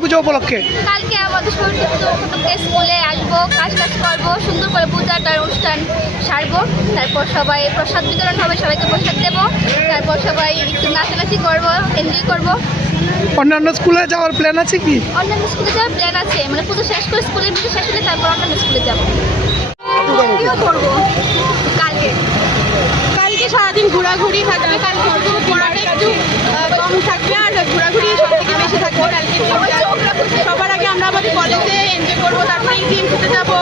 পুজো উপলক্ষে কালকে আমাদের স্কুলে আসবো, কাজ করবো, সুন্দর করে পূজার অনুষ্ঠান সারবো। তারপর সবাই প্রসাদ বিতরণ হবে, সবাইকে প্রসাদ দেবো। তারপর সবাই একটু নাচানাচি করবো, এনজয় করবো। অন্যান্য স্কুলে যাওয়ার প্ল্যান আছে কি? অন্যান্য স্কুলে যাওয়ার প্ল্যান আছে, মানে পুজো শেষ করে স্কুলের পুজো শেষ করে তারপর অন্যান্য স্কুলে যাবো। করবো কালকে সারাদিন ঘোরাঘুরি থাকবে। কালকে শুধু পড়াটা একটু কম থাকবে, আর ঘোরাঘুরি সব থেকে বেশি থাকবে কালকে। সবার আগে আমরা আমাদের কলেজে এনজয় করবো, তারপরে গেম খেতে যাবো।